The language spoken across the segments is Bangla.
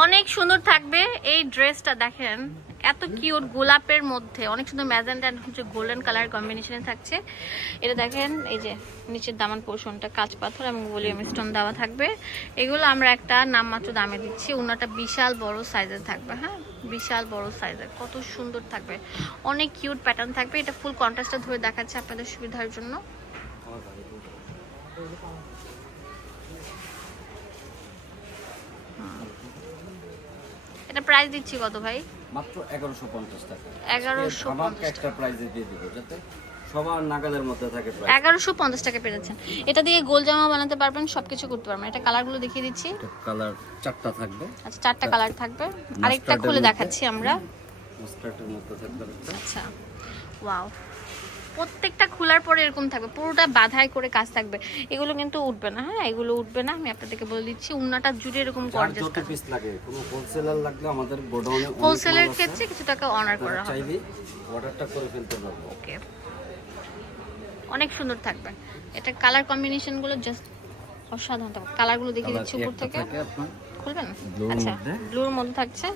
অনেক সুন্দর থাকবে এই ড্রেসটা দেখেন। এত কিউট গোলাপের মধ্যে, অনেক সুন্দর ম্যাজেন্টা অ্যান্ড হচ্ছে গোল্ডেন কালার কম্বিনেশনে থাকছে। এটা দেখেন, এই যে নিচের দামান পোর্শনটা কাঁচ পাথর এবং ভলিউম স্টোন দেওয়া থাকবে। এগুলো আমরা একটা নামমাত্র দামে দিচ্ছি, ওনাটা বিশাল বড় সাইজের থাকবে হ্যাঁ? বিশাল বড় সাইজের কত সুন্দর থাকবে। অনেক কিউট প্যাটার্ন থাকবে, এটা ফুল কন্ট্রাস্টটা ধরে দেখাচ্ছে আপনাদের সুবিধার জন্য। এটা প্রাইস দিচ্ছি কত ভাই? মাত্র এগারোশো পঞ্চাশ টাকা। 1150 আমাকে একটা দিয়ে দিব যাতে সবার নাগালের মধ্যে থাকে প্রাইস এগারোশো পঞ্চাশ টাকা পেরেছেন। এটা দিয়ে গোল জামা বানাতে পারবেন সবকিছু করতে পারবেন। এটা কালারগুলো দেখিয়ে দিচ্ছি। কালার চারটা থাকবে। আচ্ছা চারটা কালার থাকবে। আরেকটা খুলে দেখাচ্ছি আমরা। মাস্টার্ডের মধ্যে থাকবে আচ্ছা। ওয়াও প্রত্যেকটা খোলার পরে এরকম থাকবে পুরোটা বাধাই করে কাজ থাকবে। এগুলো কিন্তু উঠবে না হ্যাঁ এগুলো উঠবে না আমি আপনাদেরকে বলে দিচ্ছি উন্নাটা জুড়ে এরকম গর্জাস যত পিস লাগে কোনো হোলসেলার লাগলে আমাদের গোডাউনে হোলসেলের ক্ষেত্রে কিছু টাকা অনার করা হবে। চাইলে অর্ডারটা করে ফেলতে পারব। ওকে অনেক সুন্দর থাকবে। এটা কালার কম্বিনেশনগুলো জাস্ট অসাধারণ থাকবে। কালারগুলো দেখিয়ে দিচ্ছি উপর থেকে আপনার। খুলবেন? আচ্ছা ব্লুর মধ্যে থাকছে।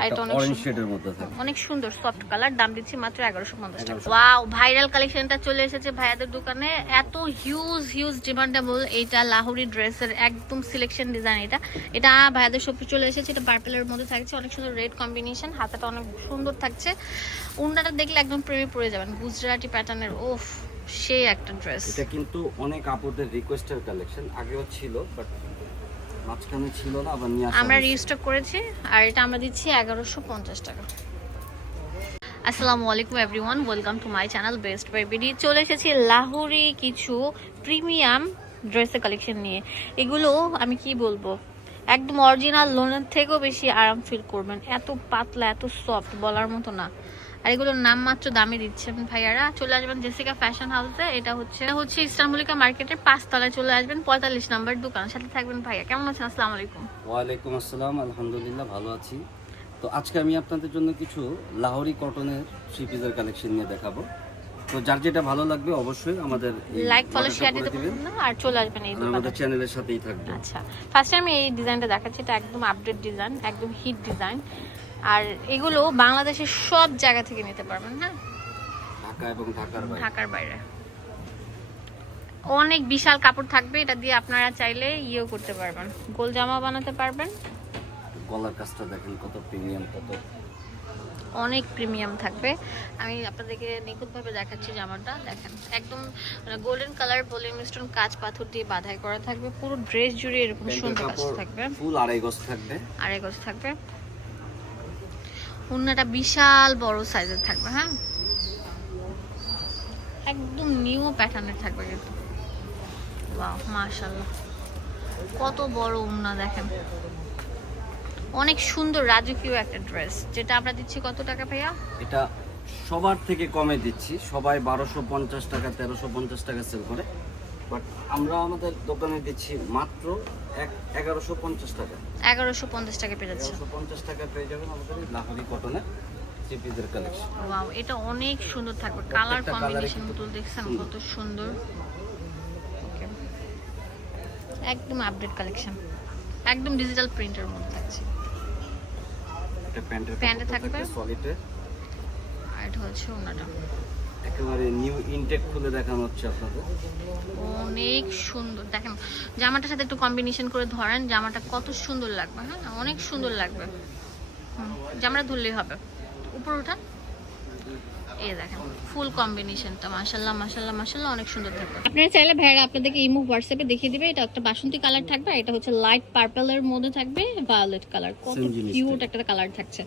আর এটা অনেক অরেঞ্জ সুন্দর। শেডের মধ্যে থাকে অনেক সুন্দর সফট কালার দাম দিচ্ছি মাত্র এগারোশো পঞ্চাশ টাকা। ওয়াও ভাইরাল কালেকশনটা চলে এসেছে ভাইয়াদের দোকানে। এত হিউজ হিউজ ডিমান্ডেবল এইটা লাহোরি ড্রেসের একদম সিলেকশন ডিজাইন এটা। এটা ভাইয়াদের শপে চলে এসেছে। এটা পার্পেলের মধ্যে থাকছে। অনেক সুন্দর রেড কম্বিনেশন হাতাটা অনেক সুন্দর থাকছে। উন্নাটা দেখলে একদম প্রেমে পড়ে যাবেন। গুজরাটি প্যাটার্নের ওফ সেই একটা ড্রেস এটা কিন্তু অনেক আপুদের রিকোয়েস্টের কালেকশন আগেও ছিল বাট মাঝখানে ছিল না আবার নিয়ে আমরা রিস্টক করেছি আর এটা আমরা দিচ্ছি এগারোশো পঞ্চাশ টাকা। আসসালামু আলাইকুম everyone welcome to my channel best buy BD চলে এসেছি লাহোরি কিছু প্রিমিয়াম ড্রেসের কালেকশন নিয়ে। এগুলো আমি কি বলব? একদম অরিজিনাল লোনের থেকেও বেশি আরাম ফিল করবেন। এত পাতলা এত সফট বলার মতো না। আর এগুলোর নাম মাত্র দামে দিচ্ছেন ভাইয়ারা। চলে আসবেন জেসিকা ফ্যাশন হাউসে এটা হচ্ছে হচ্ছে ইস্তানবুলিকা মার্কেটের পাঁচতলায় চলে আসবেন, পঁয়তাল্লিশ নাম্বার দোকান। সাথে থাকবেন ভাইয়া। কেমন আছেন? আসসালাম আলাইকুম। ওয়ালাইকুম আসসালাম। আলহামদুলিল্লাহ ভালো আছি। তো আজকে আমি আপনাদের জন্য কিছু লাহোরি কটনের থ্রি পিসের কালেকশন নিয়ে দেখাবো। তো যার যেটা ভালো লাগবে অবশ্যই আমাদের লাইক ফলো শেয়ার দিতে। পারবেন না আর চলে আসবেন এই আমাদের চ্যানেলের সাথেই থাকবে আচ্ছা। ফার্স্টে আমি এই ডিজাইনটা দেখাচ্ছি এটা একদম আপডেট ডিজাইন একদম হিট ডিজাইন আর এগুলো বাংলাদেশের সব জায়গা থেকে নিতে পারবেন হ্যাঁ? ঢাকা এবং ঢাকার বাইরে। ঢাকার বাইরে। অনেক বিশাল কাপড় থাকবে এটা দিয়ে আপনারা চাইলে ইয়েও করতে পারবেন। গোল জামা বানাতে পারবেন। গলার কাজটা দেখেন কত প্রিমিয়াম কত অনেক প্রিমিয়াম থাকবে। আমি আপনাদেরকে নিখুঁতভাবে দেখাচ্ছি জামাটা। দেখেন একদম মানে গোল্ডেন কালার ভলিউম স্টোন কাজ পাথর দিয়ে বাধাই করা থাকবে। পুরো ড্রেস জুড়ে এরকম সুন্দর কাজ থাকবে। ফুল আড়াই গজ থাকবে। আড়াই গজ থাকবে। উন্নাটা বিশাল বড় সাইজের থাকবে হ্যাঁ? একদম নিউ প্যাটার্নের থাকবে কিন্তু। বাহ মাশাল্লাহ কত বড় উন্না দেখেন। অনেক সুন্দর রাজকীয় একটা ড্রেস যেটা আমরা দিচ্ছি কত টাকা ভাইয়া? এটা সবার থেকে কমে দিচ্ছি। সবাই বারোশো পঞ্চাশ টাকা তেরোশো পঞ্চাশ টাকা সেল করে। বাট আমরা আমাদের দোকানে দিচ্ছি মাত্র এক এগারোশো পঞ্চাশ টাকা। এগারোশো পঞ্চাশ টাকা পেয়ে যাচ্ছে। পঞ্চাশ টাকা পেয়ে যাবেন আমাদের লাহোরি কটনের থ্রি কালেকশন ওয়াও এটা অনেক সুন্দর থাকবে। কালার কম্বিনেশন কিন্তু দেখছেন কত সুন্দর। একদম আপডেট কালেকশন একদম ডিজিটাল প্রিন্টের মধ্যে থাকছে। এটা প্যান্টের প্যান্টে থাকবে? সলিডে আর এটা হচ্ছে ওনাটা। একেবারে নিউ ইনটেক খুলে দেখানো হচ্ছে আপনাদের। অনেক সুন্দর। দেখেন জামাটার সাথে একটু কম্বিনেশন করে ধরেন জামাটা কত সুন্দর লাগবে হ্যাঁ? অনেক সুন্দর লাগবে। জামাটা ধরলেই হবে। উপর উঠান। এই দেখেন ফুল কম্বিনেশনটা মাশাল্লাহ মাশাল্লাহ মাশাল্লাহ অনেক সুন্দর থাকবে। আপনারা চাইলে ভাইরা আপনাদেরকে ইমো হোয়াটসঅ্যাপে দেখিয়ে দিবে এটা একটা বাসন্তী কালার থাকবে এটা হচ্ছে লাইট পার্পলের মধ্যে থাকবে ভায়োলেট কালার কত কিউট একটা কালার থাকছে।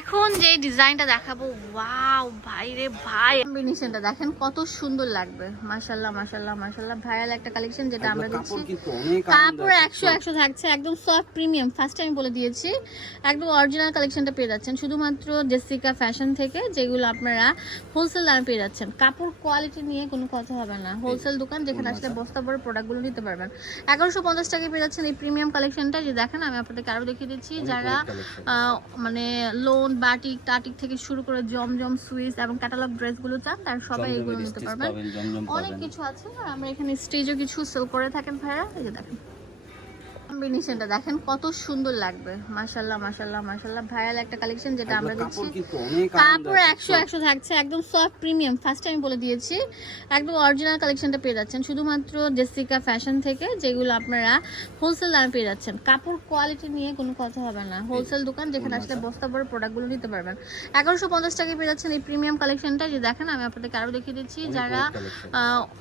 এখন যে ডিজাইনটা দেখাবো ওয়াও ভাই রে ভাই। কম্বিনেশনটা দেখেন কত সুন্দর লাগবে। মাশাল্লাহ মাশাল্লাহ মাশাল্লাহ ভাইরাল একটা কালেকশন যেটা আমরা দিচ্ছি কাপড় কিন্তু অনেক আরামদায়ক, কাপড় একশো একশো থাকছে একদম সফট প্রিমিয়াম ফার্স্ট টাইম বলে দিয়েছি একদম অরিজিনাল কালেকশনটা পেয়ে যাচ্ছেন। শুধুমাত্র জেসিকা ফ্যাশন থেকে যেগুলো আপনারা হোলসেল দামে পেয়ে যাচ্ছেন। কাপড় কোয়ালিটি নিয়ে কোনো কথা হবে না। হোলসেল দোকান যেখানে আসলে বস্তা বড় প্রোডাক্টগুলো নিতে পারবেন। এগারোশো পঞ্চাশ টাকায় পেয়ে যাচ্ছেন এই প্রিমিয়াম কালেকশনটা যে দেখেন আমি আপনাদেরকে আরও দেখিয়ে দিচ্ছি যারা মানে লোন বাটিক টাটিক থেকে শুরু করে জমজম সুইস এবং ক্যাটালগ ড্রেসগুলো চান তার সবাই এগুলো নিতে পারবেন। অনেক কিছু আছে আর আমরা এখানে স্টেজও কিছু সেল করে থাকেন ভাইরা এই যে দেখেন। কম্বিনেশনটা দেখেন কত সুন্দর লাগবে। মাশাল্লাহ মাশাল্লাহ মাশাল্লাহ ভাইরাল একটা কালেকশন যেটা আমরা দিচ্ছি। কাপড় একশো একশো থাকছে একদম সফট প্রিমিয়াম ফার্স্ট টাইম বলে দিয়েছি একদম অরিজিনাল কালেকশনটা পেয়ে যাচ্ছেন। শুধুমাত্র জেসিকা ফ্যাশন থেকে যেগুলো আপনারা হোলসেল দামে পেয়ে যাচ্ছেন। কাপড় কোয়ালিটি নিয়ে কোনো কথা হবে না। হোলসেল দোকান যেখানে আসলে বস্তা বড় প্রোডাক্টগুলো নিতে পারবেন। এগারোশো পঞ্চাশ টাকায় পেয়ে যাচ্ছেন এই প্রিমিয়াম কালেকশনটা যে দেখেন আমি আপনাদেরকে আরও দেখিয়ে দিচ্ছি যারা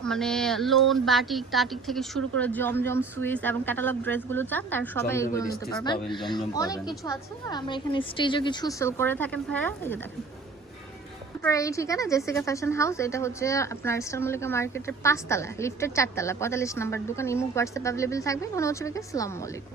মানে লোন বাটিক টাটিক থেকে শুরু করে জমজম সুইস এবং ক্যাটালগ ড্রেসগুলো চান তার সবাই এগুলো নিতে পারবেন। অনেক কিছু আছে আর আমরা এখানে স্টেজও কিছু সেল করে থাকেন ভাইরা এই যে দেখেন। আপনার এই ঠিকানা জেসিকা ফ্যাশন হাউস এটা হচ্ছে আপনার স্টার মল্লিকা মার্কেটের পাঁচতলা লিফটের চারতলা পঁয়তাল্লিশ নাম্বার দোকান ইমুক হোয়াটসঅ্যাপ অ্যাভেলেবেল থাকবে। মনে হচ্ছে আসসালামু আলাইকুম।